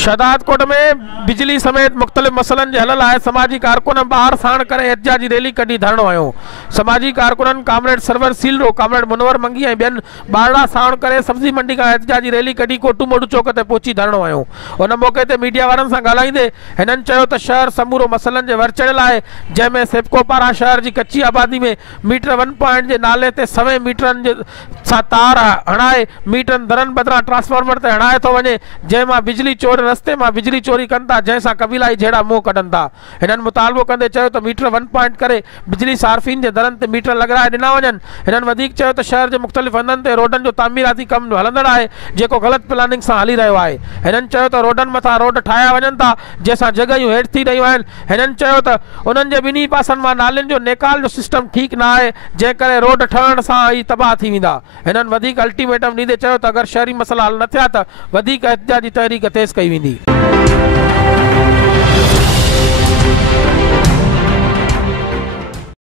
शहदाद कोट में बिजली समेत मुख्तलिफ मसलन जे हल लाइ समाजी कारकुन ॿाहिरि साण करे एहतिजाजी रैली कढी धरणो आयो। समाजी कारकुननि कामरेड सरवर सीलरो, कामरेड मुनवर मंगी ऐं ॿियनि ॿाहिरां साण करे सब्जी मंडी खां एहतिजाजी रैली कढी कोटू मोटू चौक ते पहुची धरणो आयो। उन मौके ते मीडिया वारनि सां ॻाल्हाईंदे हिननि चयो त शहर समूरो मसलनि जे वरचड़ियल आहे, जंहिंमें सेप्को पारां शहर जी कच्ची आबादी में मीटर 1 पॉइंट जे नाले ते सवे मीटरनि जे सां तार हणाए मीटरनि दरनि बदिरां ट्रांसफार्मर ते हणाए थो वञे, जंहिंमां बिजली चोरी रस्ते मां बिजली चोरी कनि था, जंहिंसां कबीलाई जहिड़ा मुंहुं कढनि था। हिननि मुतालबो कंदे चयो त मीटर 1 पॉइंट करे बिजली सार्फिन जे दरनि ते मीटर लॻाए ॾिना वञनि। हिननि वधीक चयो त शहर जे मुख़्तलिफ़ हंधनि ते रोडनि जो तामीराती कमु हलंदड़ आहे, जेको ग़लति प्लानिंग सां हली रहियो आहे। हिननि चयो त रोडनि मथां रोड ठाहिया वञनि था, जंहिंसां जॻहियूं हेठि थी रहियूं आहिनि। हिननि चयो त उन्हनि जे ॿिन्ही पासनि मां नालियुनि जो नेकाल जो सिस्टम ठीकु न आहे, जंहिं करे रोड ठहण सां ई तबाह थी वेंदा। हिननि वधीक अल्टीमेटम ॾींदे चयो त अगरि शहरी मसइला हल न थिया त वधीक एहतिजाजी तहरीक तेज़ कई वेंदी।